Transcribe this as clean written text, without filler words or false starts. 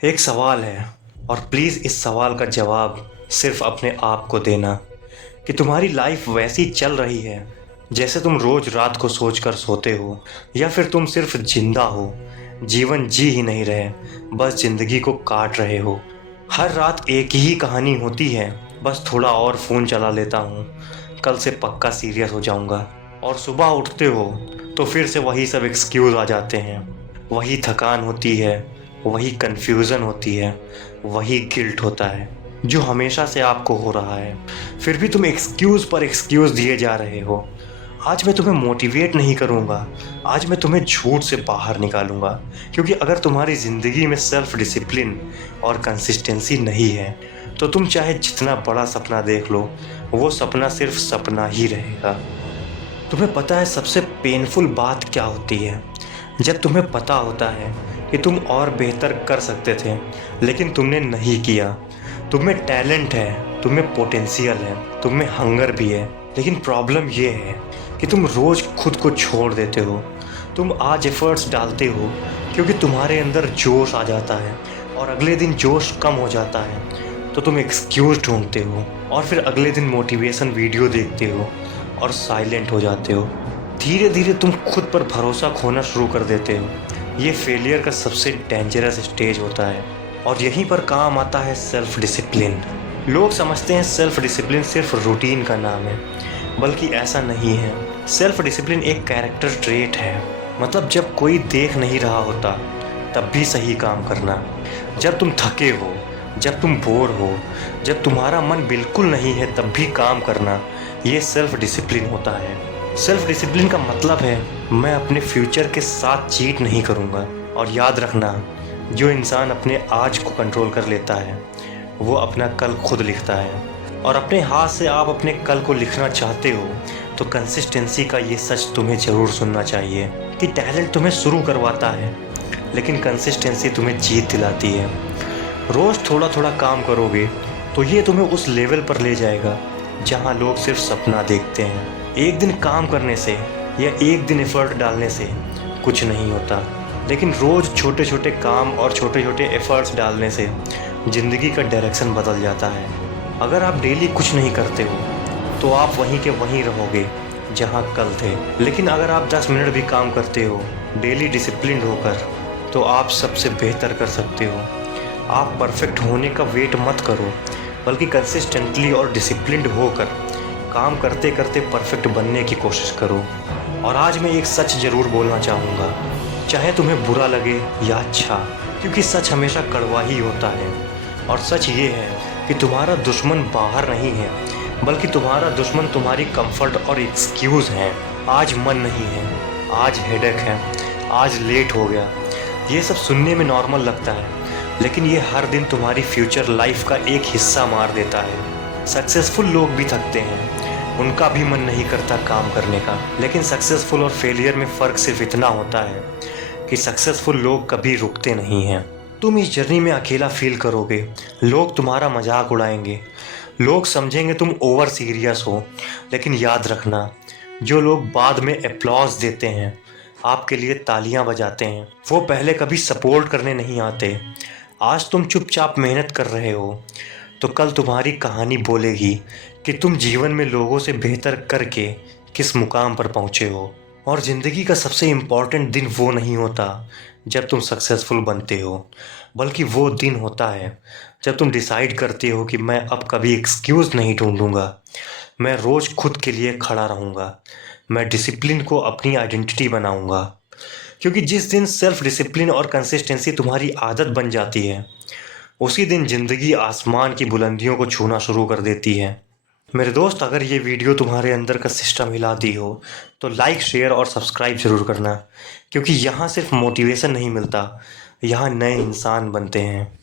एक सवाल है और प्लीज़ इस सवाल का जवाब सिर्फ अपने आप को देना कि तुम्हारी लाइफ वैसी चल रही है जैसे तुम रोज़ रात को सोचकर सोते हो, या फिर तुम सिर्फ जिंदा हो, जीवन जी ही नहीं रहे, बस ज़िंदगी को काट रहे हो। हर रात एक ही कहानी होती है, बस थोड़ा और फ़ोन चला लेता हूँ, कल से पक्का सीरियस हो जाऊँगा। और सुबह उठते हो तो फिर से वही सब एक्सक्यूज़ आ जाते हैं। वही थकान होती है, वही कन्फ्यूज़न होती है, वही गिल्ट होता है जो हमेशा से आपको हो रहा है। फिर भी तुम एक्सक्यूज़ पर एक्सक्यूज़ दिए जा रहे हो। आज मैं तुम्हें मोटिवेट नहीं करूँगा, आज मैं तुम्हें झूठ से बाहर निकालूँगा, क्योंकि अगर तुम्हारी ज़िंदगी में सेल्फ डिसिप्लिन और कंसिस्टेंसी नहीं है तो तुम चाहे जितना बड़ा सपना देख लो, वो सपना सिर्फ सपना ही रहेगा। तुम्हें पता है सबसे पेनफुल बात क्या होती है? जब तुम्हें पता होता है कि तुम और बेहतर कर सकते थे, लेकिन तुमने नहीं किया। तुम्हें टैलेंट है, तुम्हें पोटेंशियल है, तुम्हें हंगर भी है, लेकिन प्रॉब्लम ये है कि तुम रोज़ खुद को छोड़ देते हो। तुम आज एफ़र्ट्स डालते हो क्योंकि तुम्हारे अंदर जोश आ जाता है, और अगले दिन जोश कम हो जाता है तो तुम एक्सक्यूज़ ढूँढते हो, और फिर अगले दिन मोटिवेशन वीडियो देखते हो और साइलेंट हो जाते हो। धीरे धीरे तुम खुद पर भरोसा खोना शुरू कर देते हो। ये फेलियर का सबसे डेंजरस स्टेज होता है, और यहीं पर काम आता है सेल्फ डिसिप्लिन। लोग समझते हैं सेल्फ डिसिप्लिन सिर्फ रूटीन का नाम है, बल्कि ऐसा नहीं है। सेल्फ डिसिप्लिन एक कैरेक्टर ट्रेट है। मतलब जब कोई देख नहीं रहा होता तब भी सही काम करना, जब तुम थके हो, जब तुम बोर हो, जब तुम्हारा मन बिल्कुल नहीं है तब भी काम करना, ये सेल्फ डिसिप्लिन होता है। सेल्फ डिसिप्लिन का मतलब है मैं अपने फ्यूचर के साथ चीट नहीं करूँगा। और याद रखना, जो इंसान अपने आज को कंट्रोल कर लेता है वो अपना कल खुद लिखता है। और अपने हाथ से आप अपने कल को लिखना चाहते हो तो कंसिस्टेंसी का ये सच तुम्हें ज़रूर सुनना चाहिए कि टैलेंट तुम्हें शुरू करवाता है, लेकिन कंसिस्टेंसी तुम्हें जीत दिलाती है। रोज़ थोड़ा थोड़ा काम करोगे तो ये तुम्हें उस लेवल पर ले जाएगा जहाँ लोग सिर्फ सपना देखते हैं। एक दिन काम करने से या एक दिन एफ़र्ट डालने से कुछ नहीं होता, लेकिन रोज़ छोटे छोटे काम और छोटे छोटे एफ़र्ट्स डालने से ज़िंदगी का डायरेक्शन बदल जाता है। अगर आप डेली कुछ नहीं करते हो तो आप वहीं के वहीं रहोगे जहाँ कल थे, लेकिन अगर आप 10 मिनट भी काम करते हो डेली डिसिप्लिन्ड होकर, तो आप सबसे बेहतर कर सकते हो। आप परफेक्ट होने का वेट मत करो, बल्कि कंसिस्टेंटली और डिसिप्लिन्ड होकर काम करते करते परफेक्ट बनने की कोशिश करो। और आज मैं एक सच ज़रूर बोलना चाहूँगा, चाहे तुम्हें बुरा लगे या अच्छा, क्योंकि सच हमेशा कड़वा ही होता है। और सच ये है कि तुम्हारा दुश्मन बाहर नहीं है, बल्कि तुम्हारा दुश्मन तुम्हारी कंफर्ट और एक्सक्यूज़ हैं। आज मन नहीं है, आज हेडेक है, आज लेट हो गया, ये सब सुनने में नॉर्मल लगता है, लेकिन ये हर दिन तुम्हारी फ्यूचर लाइफ का एक हिस्सा मार देता है। सक्सेसफुल लोग भी थकते हैं, उनका भी मन नहीं करता काम करने का, लेकिन सक्सेसफुल और फेलियर में फ़र्क सिर्फ इतना होता है कि सक्सेसफुल लोग कभी रुकते नहीं हैं। तुम इस जर्नी में अकेला फील करोगे, लोग तुम्हारा मजाक उड़ाएंगे, लोग समझेंगे तुम ओवर सीरियस हो, लेकिन याद रखना, जो लोग बाद में एप्लॉज देते हैं, आपके लिए तालियां बजाते हैं, वो पहले कभी सपोर्ट करने नहीं आते। आज तुम चुपचाप मेहनत कर रहे हो तो कल तुम्हारी कहानी बोलेगी कि तुम जीवन में लोगों से बेहतर करके किस मुकाम पर पहुँचे हो। और ज़िंदगी का सबसे इम्पॉर्टेंट दिन वो नहीं होता जब तुम सक्सेसफुल बनते हो, बल्कि वो दिन होता है जब तुम डिसाइड करते हो कि मैं अब कभी एक्सक्यूज़ नहीं ढूंढूंगा, मैं रोज़ खुद के लिए खड़ा रहूँगा, मैं डिसिप्लिन को अपनी आइडेंटिटी बनाऊँगा। क्योंकि जिस दिन सेल्फ डिसिप्लिन और कंसिस्टेंसी तुम्हारी आदत बन जाती है, उसी दिन ज़िंदगी आसमान की बुलंदियों को छूना शुरू कर देती है। मेरे दोस्त, अगर ये वीडियो तुम्हारे अंदर का सिस्टम हिला दी हो तो लाइक, शेयर और सब्सक्राइब ज़रूर करना, क्योंकि यहाँ सिर्फ मोटिवेशन नहीं मिलता, यहाँ नए इंसान बनते हैं।